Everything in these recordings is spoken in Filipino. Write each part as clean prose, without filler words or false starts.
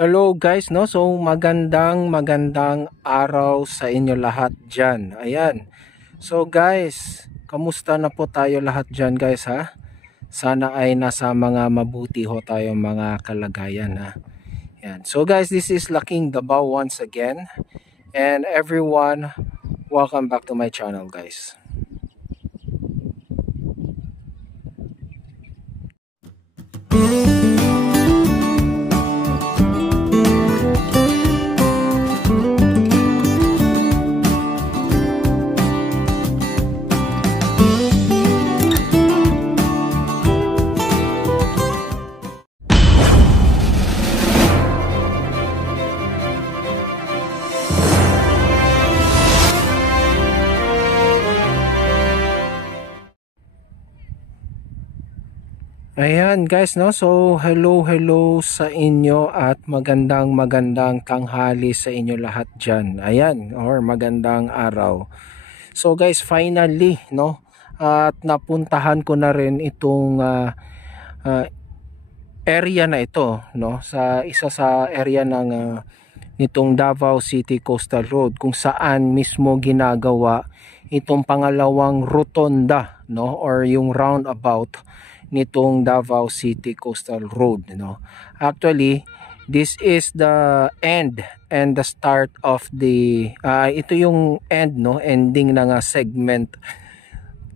Hello guys, no? So magandang araw sa inyo lahat diyan. Ayan. So guys, kamusta na po tayo lahat diyan guys ha? Sana ay nasa mga mabuti ho tayo mga kalagayan ha. Ayan. So guys, this is Laking Davao once again. And everyone, welcome back to my channel guys. Ayan guys, no? So hello sa inyo at magandang tanghali sa inyo lahat dyan. Ayan, or magandang araw. So guys, finally, no? At napuntahan ko na rin itong area na ito, no? Sa isa sa area ng nitong Davao City Coastal Road kung saan mismo ginagawa itong pangalawang rotonda, no? Or yung roundabout nitong Davao City Coastal Road, no. Actually, this is the end and the start of the ito yung end, no, ending ng segment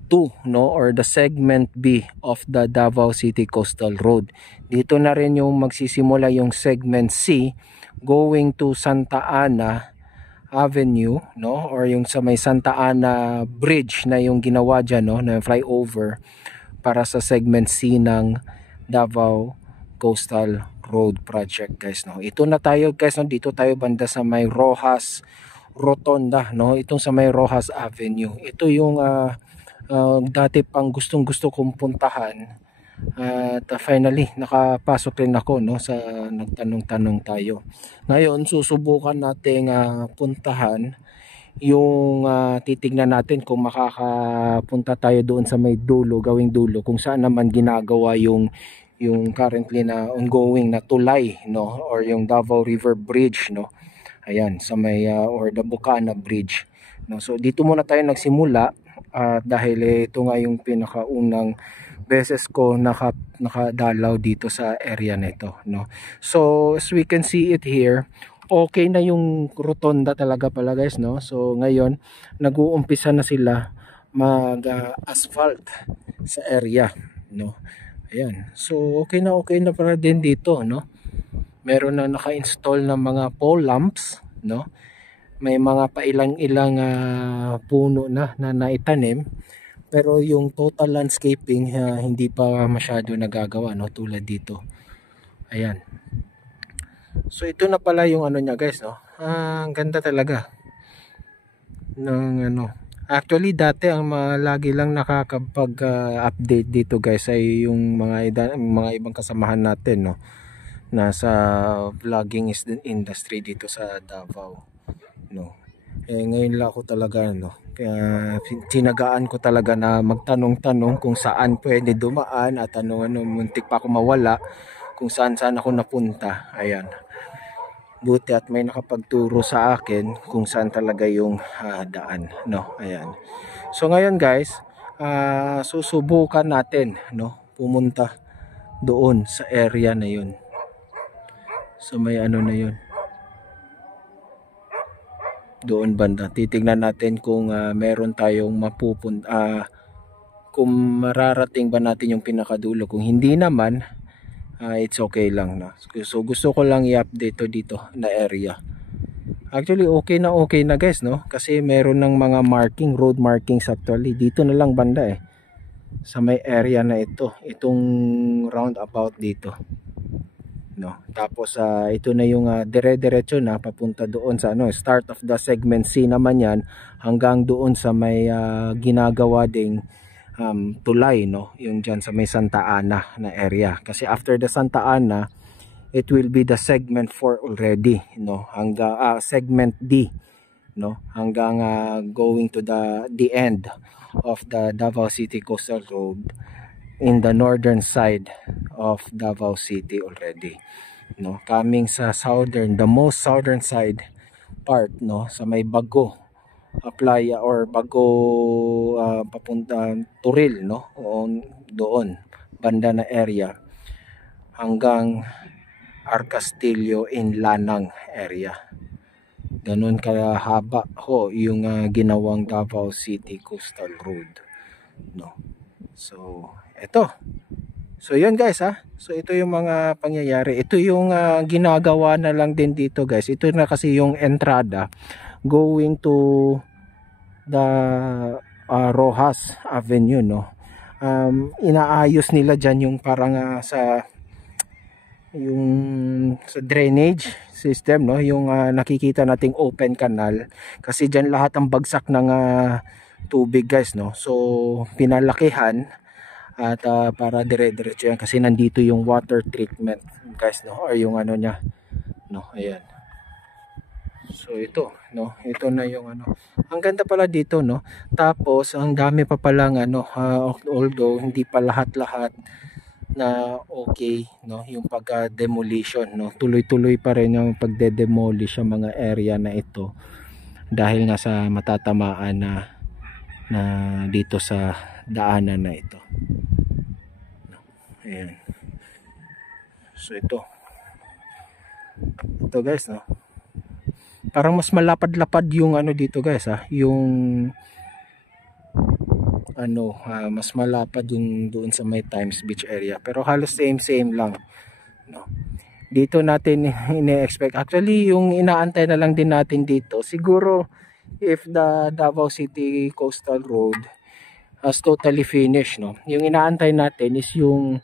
2, no, or the segment B of the Davao City Coastal Road. Dito na rin yung magsisimula yung segment C going to Santa Ana Avenue, no, or yung sa may Santa Ana Bridge na yung ginawa dyan, no, na flyover para sa segment C ng Davao Coastal Road Project guys, no. Ito na tayo guys, no. Dito tayo banda sa may Rojas Rotonda, no. Itong sa may Rojas Avenue. Ito yung dati pang gustong-gusto kong puntahan. At finally nakapasok rin ako, no, sa nagtanong-tanong tayo. Ngayon susubukan nating puntahan yung titignan natin kung makakapunta tayo doon sa may dulo, gawing dulo, kung saan naman ginagawa yung currently na ongoing na tulay, no, or yung Davao River Bridge, no. Ayan, sa may or the Bukana Bridge, no. So dito muna tayo nagsimula dahil ito nga yung pinakaunang beses ko nakadalaw dito sa area na ito, no. So as we can see it here, okay na yung rotonda talaga pala guys, no. So ngayon nag-uumpisa na sila mag-asphalt sa area, no. Ayan, so okay na para din dito, no. Meron na naka-install ng mga pole lamps, no. May mga pailang-ilang puno na naitanim, pero yung total landscaping hindi pa masyado nagagawa, no, tulad dito. Ayan. So ito na pala yung ano niya guys, no. Ang ganda talaga ng ano. Actually dati ang lagi lang nakakapag-update dito guys ay yung mga ibang kasamahan natin, no, nasa vlogging industry dito sa Davao, no. Ngayon lang ako talaga, no, kaya tinagaan ko talaga na magtanong-tanong kung saan pwede dumaan at ano muntik pa ako mawala kung saan ako napunta. Ayan, buti at may nakapagturo sa akin kung saan talaga yung daan, no. Ayan, so ngayon guys, susubukan natin, no, pumunta doon sa area na yun, so may ano na yun doon banda. Titignan natin kung meron tayong mapupunta, kung mararating ba natin yung pinakadulo. Kung hindi naman, it's okay lang na. So gusto ko lang i-update to dito na area. Actually okay na guys, no, kasi meron ng mga road markings actually dito na lang banda sa may area na ito, itong roundabout dito, no. Tapos ito na yung dire-diretso na papunta doon sa ano, start of the segment C naman yan, hanggang doon sa may ginagawa ding tulay, no, yung dyan sa may Santa Ana na area. Kasi after the Santa Ana, it will be the segment 4 already, no, hanggang segment D, no, hanggang going to the end of the Davao City Coastal Road in the northern side of Davao City already. no, coming sa southern, the most southern side part, no, sa may Bago playa or Bago papunta Turil, no, o doon banda na area hanggang Arcastillo in Lanang area. Ganun kahaba ho yung ginawang Davao City Coastal Road, no. So eto, so yun guys so ito yung mga pangyayari. Ito yung ginagawa na lang din dito guys. Ito na kasi yung entrada going to the Rojas Avenue, no. Inaayos nila dyan yung parang sa drainage system, no, yung nakikita nating open canal, kasi dyan lahat ang bagsak ng tubig guys, no. So pinalakihan at para dire-diretso yan kasi nandito yung water treatment guys, no, or yung ano nya, no, ayan. So ito, no, ito na yung ano. Ang ganda pala dito, no. Tapos ang dami pa palang although hindi pa lahat-lahat na okay, no, yung pag-demolition, no. Tuloy-tuloy pa rin yung pagde-demolish sa mga area na ito dahil nga sa matatamaan na dito sa daanan na ito. Ayan. So ito guys, no. Parang mas malapad-lapad yung ano dito guys, yung ano, mas malapad yung doon sa may Times Beach area, pero halos same lang, no. Dito natin ine-expect, actually yung inaantay na lang din natin dito siguro if the Davao City Coastal Road has totally finished, no. Yung inaantay natin is yung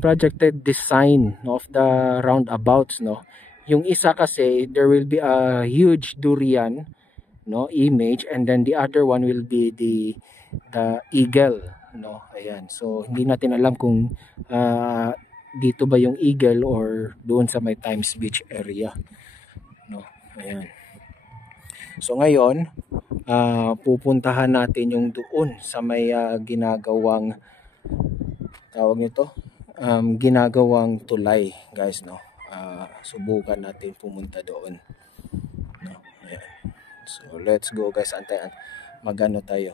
projected design of the roundabouts, no. Yung isa kasi there will be a huge durian, no, image, and then the other one will be the eagle, no. Ayan, so hindi natin alam kung dito ba yung eagle or doon sa may Times Beach area, no. Ayan, so ngayon pupuntahan natin yung doon sa may ginagawang tawag nito, ginagawang tulay guys, no. Subukan natin pumunta doon, no. Ayan. So let's go guys, antayan magano tayo,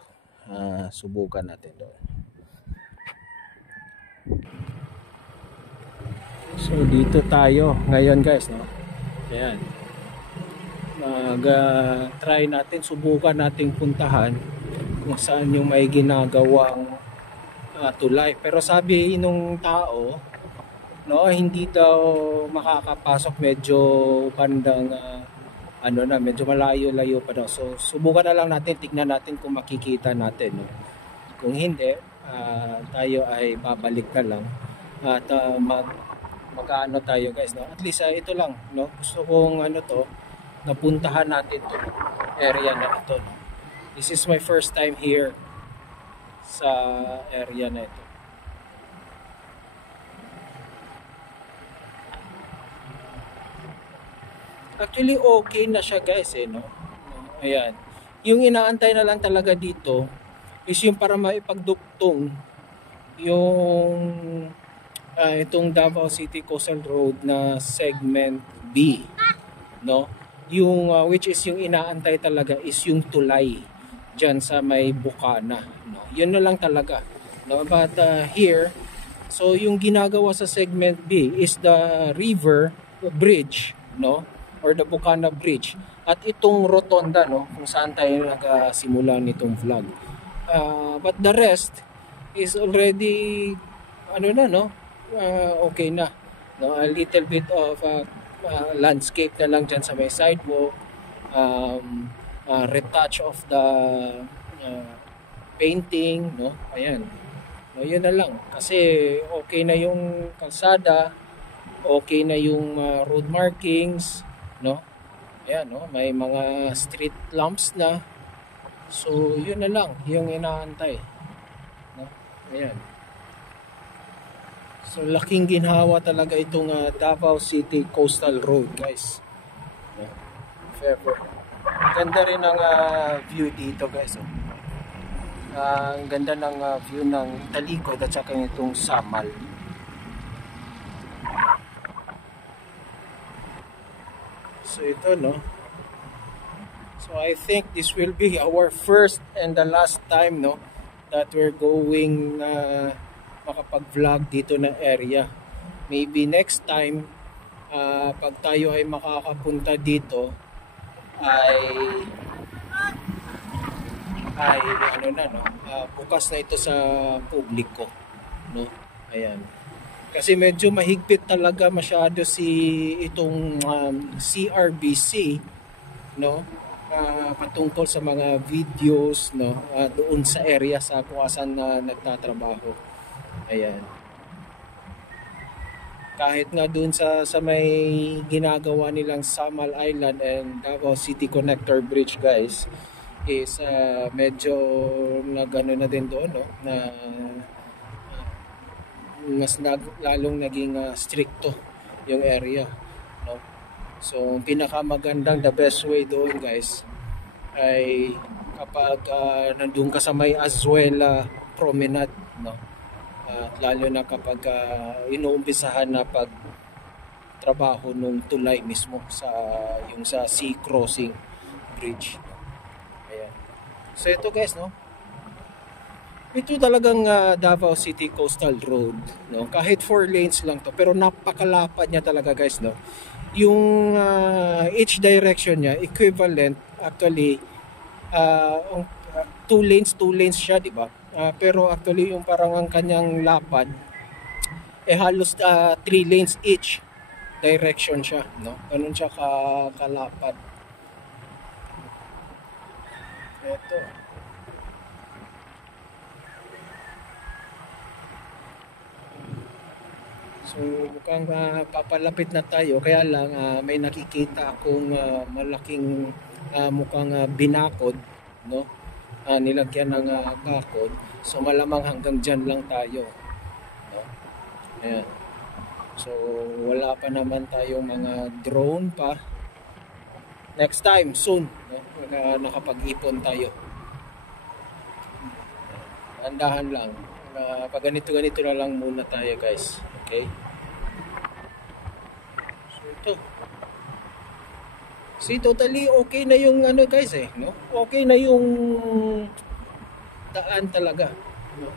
subukan natin doon. So dito tayo ngayon guys, no. Ayan, try natin, subukan nating puntahan kung saan yung may ginagawang tulay, pero sabi nung tao, no, hindi daw makakapasok, medyo bandang ano na, medyo malayo-layo pa daw. So subukan na lang natin, tignan natin kung makikita natin, no. Kung hindi, tayo ay babalik na lang at mag-ano tayo guys, no. At least ito lang, no, gusto kong ano to, napuntahan natin to area na ito, no. This is my first time here sa area na ito. Actually okay na siya guys, no. Ayan, yung inaantay na lang talaga dito is yung para maipagduktong yung itong Davao City Coastal Road na segment B, no. Yung which is yung inaantay talaga is yung tulay dyan sa may Bukana, no. Yun na lang talaga, no. But here, so yung ginagawa sa segment B is the river bridge, no, or the Bukana Bridge, at itong rotonda, no, kung saan tayo nagsimula nitong vlog. But the rest is already ano na, no, okay na, no. A little bit of landscape na lang dyan sa may sidewalk, retouch of the painting, no. Ayan, no, yun na lang kasi okay na yung kalsada, okay na yung road markings, no. Ayan, no, may mga street lamps na. So yun na lang yung inaantay, no. Ayan, so laking ginhawa talaga itong Davao City Coastal Road guys, no? Forever. Ganda rin ang view dito guys, oh. Ang ganda ng view ng Talikod at saka itong Samal. So ito, no. So I think this will be our first and the last time, no, that we're going makapag-vlog dito na area. Maybe next time pag tayo ay makakapunta dito ay ano na, no, bukas na ito sa publiko, no. Ayan. Kasi medyo mahigpit talaga masyado itong CRBC, no, patungkol sa mga videos, no, doon sa area sa kung asan na nagtatrabaho. Ayan. Kahit nga doon sa may ginagawa nilang Samal Island and Davao City Connector Bridge, guys, is medyo nagano na din doon, no, na mas lalong naging stricto yung area, no. So pinakamagandang, the best way doon, guys, ay kapag nandun ka sa may Azuela Promenade, no. Lalo na kapag inuumpisahan na pag trabaho nung tulay mismo sa sea crossing bridge. Ayan. So ito, guys, no. Ito talagang Davao City Coastal Road, no. Kahit 4 lanes lang to, pero napakalapad niya talaga, guys, no. Yung each direction niya equivalent actually 2 lanes siya, di ba? Pero actually yung parang ang kanyang lapad halos 3 lanes each direction siya, no. Ganun siya kalapad. Ito. So mukhang papalapit na tayo, kaya lang may nakikita akong malaking mukhang binakod, no. Nilagyan ng bakod. So malamang hanggang dyan lang tayo, no? Ayan. So wala pa naman tayong mga drone pa. Next time soon, no, nakapag-ipon tayo. Andahan lang. Pag ganito na lang muna tayo, guys. Okay? So ito. See, totally okay na yung ano, guys, no? Okay na yung daan talaga, no?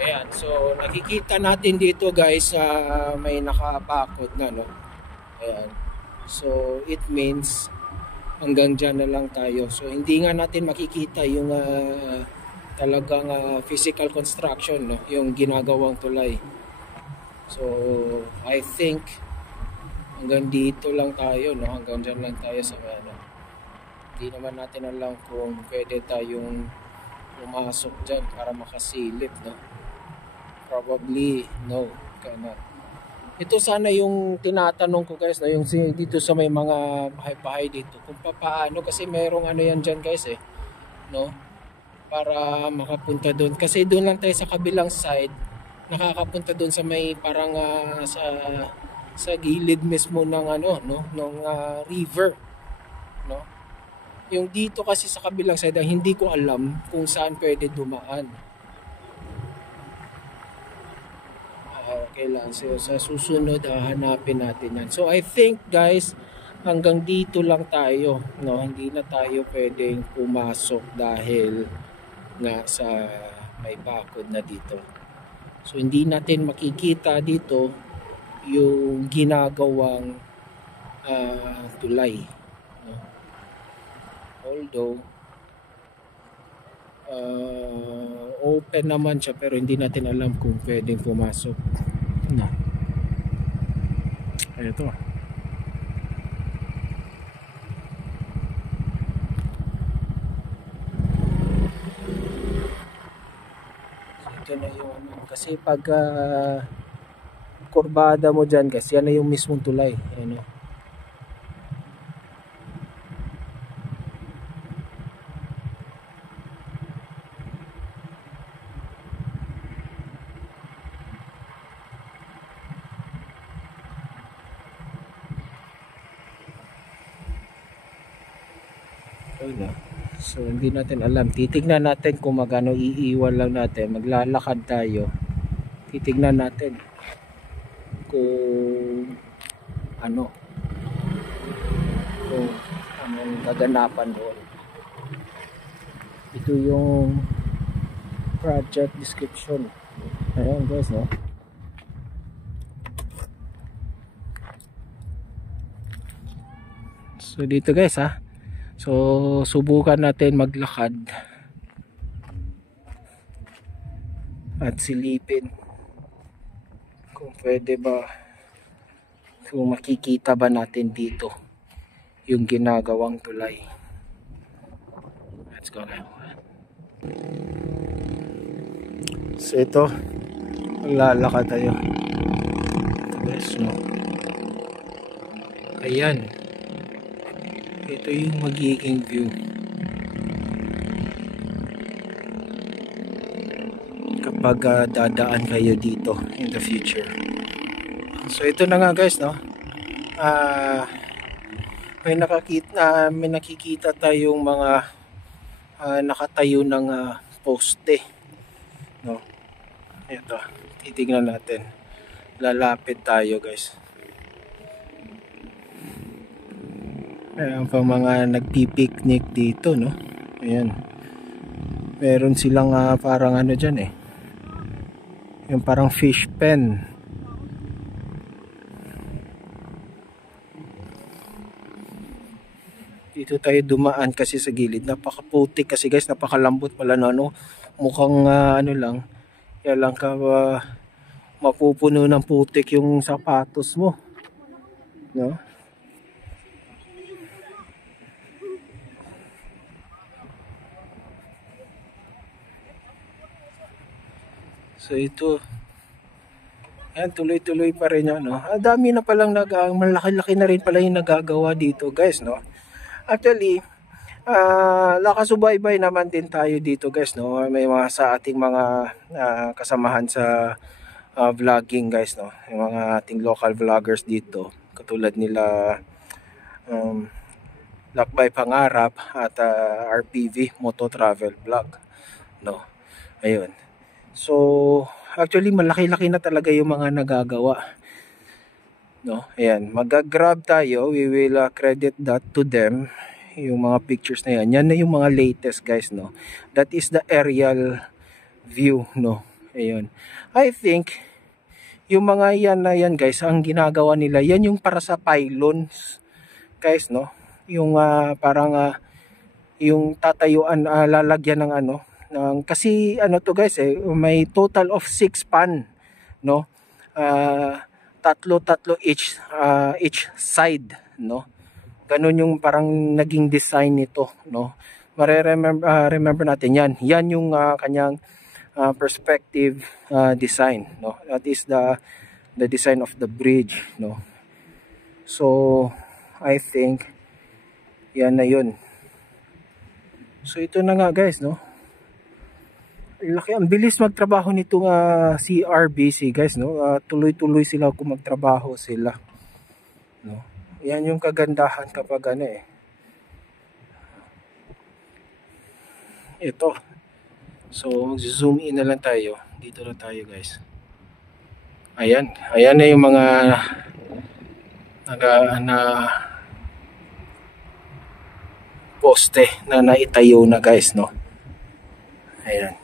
Ayan, so nakikita natin dito, guys, may nakabakod na, no. Ayan. So it means hanggang dyan na lang tayo. So hindi nga natin makikita yung talagang physical construction, no, yung ginagawang tulay. So I think hanggang dito lang tayo, no, hanggang dyan lang tayo sa ano. Hindi naman natin alam kung pwede tayong pumasok dyan para makasilip, no. Probably no, cannot. Ito sana yung tinatanong ko, guys, na yung dito sa may mga bahay-bahay dito, kung paano, kasi merong ano yan dyan, guys, no, para makapunta doon, kasi doon lang tayo sa kabilang side nakakapunta doon sa may parang sa gilid mismo ng ano, no, ng river, no. Yung dito kasi sa kabilang side hindi ko alam kung saan pwede dumaan. Okay lang. So, sa susunod, hanapin natin yan. So, I think, guys, hanggang dito lang tayo, no? Hindi na tayo pwedeng pumasok dahil nga sa may bakod na dito. So, hindi natin makikita dito yung ginagawang tulay, no? Although, open naman siya, pero hindi natin alam kung pwedeng pumasok. Na. Ito. Ito na yung ano, kasi pag kurbada mo dyan, kasi yan na yung mismong tulay, ano. Ayun, so hindi natin alam, titignan natin kung magano iiwan lang natin, maglalakad tayo, titignan natin kung ano, kung anong gaganapan doon. Ito yung project description. Ayan guys, no? So dito guys, ha, so subukan natin maglakad at silipin kung pwede ba, kung makikita ba natin dito yung ginagawang tulay. Let's go now. So ito, lalakad tayo. Ito guys, no? Ayan, ito yung magiging view kapag dadaan kayo dito in the future. So ito na nga guys, no? May nakikita tayong mga nakatayo ng poste, no? Ito, titignan natin. Lalapit tayo guys. Ayan pa mga nagpipiknik dito, no? Ayan. Meron silang parang ano dyan eh. Yung parang fish pen. Dito tayo dumaan kasi sa gilid. Napakaputik kasi guys, napakalambot pala, no? Ano? Mukhang ano lang. Kaya lang ka mapupuno ng putik yung sapatos mo, no? So ito, yan, tuloy-tuloy pa rin yan, no? Dami na palang malaki-laki na rin pala yung nagagawa dito guys, no? Actually, nakasubaybay naman din tayo dito guys, no? May mga sa ating mga kasamahan sa vlogging guys, no? Yung mga ating local vloggers dito, katulad nila Lakbay Pangarap at RPV Moto Travel Vlog, no? Ayun. So actually malaki-laki na talaga yung mga nagagawa, no? Ayan, mag-grab tayo, we will credit that to them. Yung mga pictures na yan, yan na yung mga latest guys, no? That is the aerial view, no? Ayun, I think yung mga yan na yan guys, ang ginagawa nila yan yung para sa pylons guys, no? Yung parang yung tatayuan, lalagyan ng ano, kasi ano to guys eh, may total of 6 span, no? Tatlo each side, no? Ganun yung parang naging design nito, no? Remember natin yan yung kanyang perspective design, no? That is the design of the bridge, no? So I think yan na yun. So ito na nga guys, no? Laki, ang bilis magtrabaho nitong CRBC guys, no? Tuloy-tuloy sila kung magtrabaho sila, no? Yan yung kagandahan kapag ano eh. Ito. So zoom in na lang tayo. Dito na tayo guys. Ayan, ayan na yung mga poste na naitayo na guys, no? Ayan.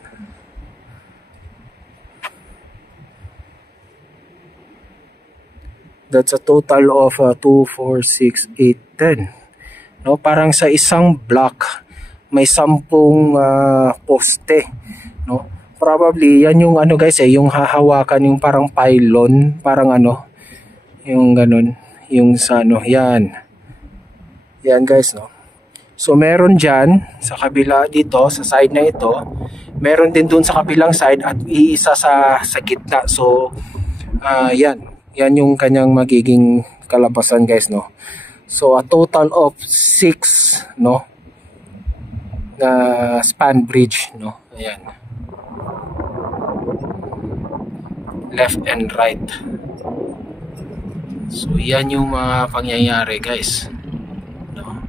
That's a total of 2, 4, 6, 8, 10. No, parang sa isang block may 10 poste, no? Probably yan yung ano guys eh, yung hahawakan yung parang pylon, parang ano, yung ganun, yung sa ano, yan. Yan guys, no? So meron diyan sa kabila dito, sa side na ito. Meron din dun sa kabilang side at iisa sa gitna. So yan. Yan yung kanyang magiging kalabasan guys, no? So a total of 6, no, na span bridge, no? Ayan. Left and right. So yan yung mga pangyayari guys, no?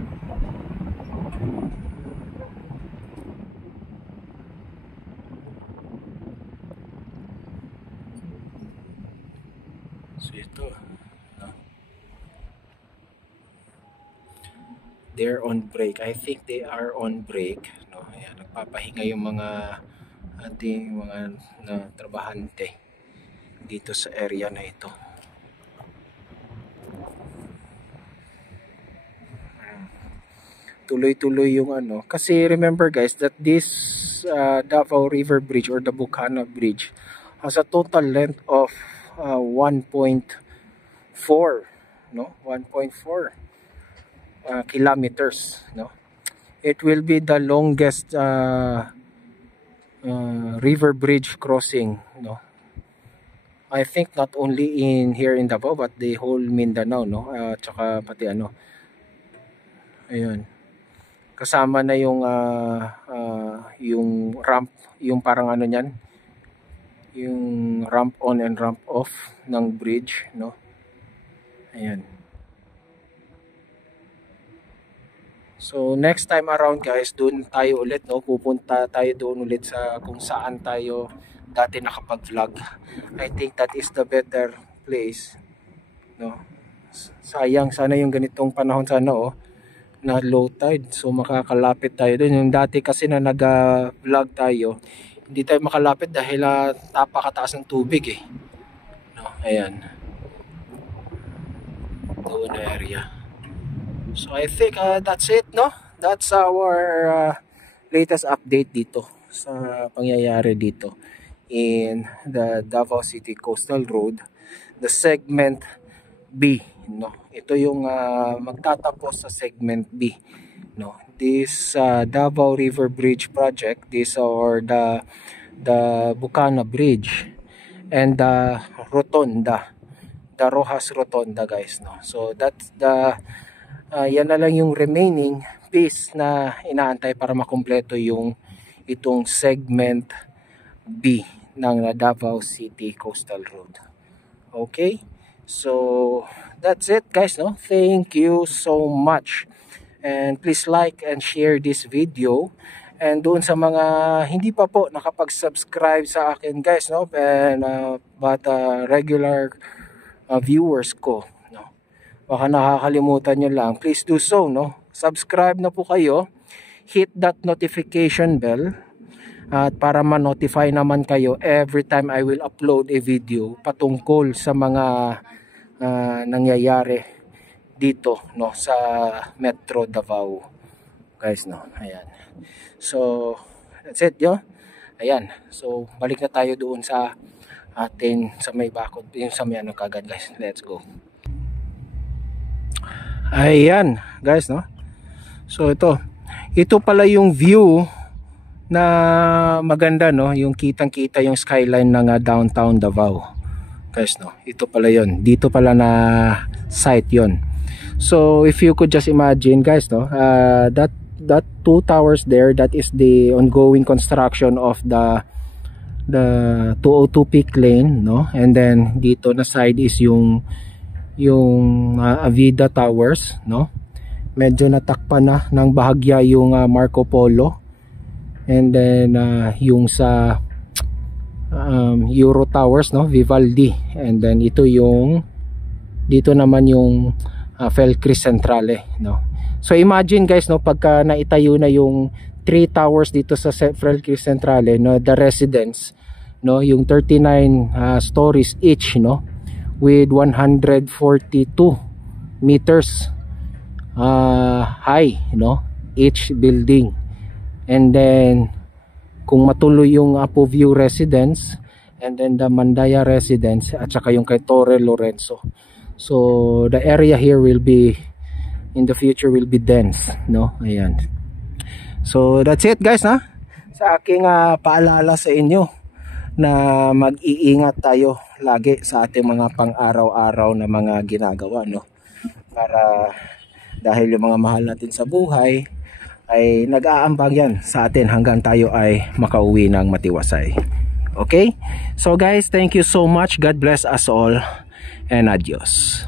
They're on break. I think they are on break, no? Ayan, nagpapahinga yung mga ating mga na trabahante dito sa area na ito. Tuloy-tuloy yung ano. Kasi remember guys that this Davao River Bridge or the Bukana Bridge has a total length of 1.4, no? 1.4 kilometers, no? It will be the longest river bridge crossing, no? I think not only in here in Davao but the whole Mindanao, no? Tsaka pati ano, ayun, kasama na yung ramp, yung parang ano niyan, yung ramp on and ramp off ng bridge, no? Ayan. So next time around guys, doon tayo ulit, no? Pupunta tayo doon ulit sa kung saan tayo dati nakapag-vlog. I think that is the better place, no? Sayang, sana yung ganitong panahon sana, oh, na low tide, so makakalapit tayo doon. Yung dati kasi na nag-vlog tayo, hindi tayo makalapit dahil napakataas ng tubig, eh, no? Ayan, doon na area. So I think that's it, no? That's our latest update dito sa pangyayari dito in the Davao City Coastal Road, the segment B, no? Ito yung magtatapos sa segment B, no? This Davao River Bridge project, this or the Bukana Bridge and the Rotonda, the Rojas Rotonda, guys, no? So that's the yan na lang yung remaining piece na inaantay para makumpleto yung itong segment B ng Davao City Coastal Road. Okay, so that's it guys, no? Thank you so much, and please like and share this video, and doon sa mga hindi pa po nakapag-subscribe sa akin guys, no, and but regular viewers ko, baka nakakalimutan nyo lang, please do so, no? Subscribe na po kayo, hit that notification bell, at para ma-notify naman kayo every time I will upload a video patungkol sa mga nangyayari dito, no, sa Metro Davao, guys, no? Ayan, so that's it, yo. Ayan, so balik na tayo doon sa atin sa may bakod, yung sa may ano kagad, guys. Let's go. Ayan guys, no? So ito pala yung view na maganda, no? Yung kitang kita yung skyline ng downtown Davao, guys, no? Ito pala yon, dito pala na site yon. So if you could just imagine guys, no, that two towers there, that is the ongoing construction of the 202 peak lane, no? And then dito na side is yung Avida Towers, no? Medyo natakpan na ng bahagya yung Marco Polo, and then yung sa Euro Towers, no, Vivaldi, and then ito yung dito naman yung Felcris Centrale, no? So imagine guys, no, pagka naitayo na yung 3 towers dito sa Felcris Centrale, no, the residence, no, yung 39 stories each, no, with 142 meters high, no, each building. And then kung matuloy yung Apo View residence, and then the Mandaya residence, at saka yung kay Torre Lorenzo, so the area here will be in the future will be dense, no? Ayan, so that's it guys, ha, sa aking paalala sa inyo na mag-iingat tayo lagi sa ating mga pang-araw-araw na mga ginagawa, no? Para dahil yung mga mahal natin sa buhay ay nag-aambag yan sa atin hanggang tayo ay makauwi ng matiwasay. Okay? So guys, thank you so much. God bless us all and adios.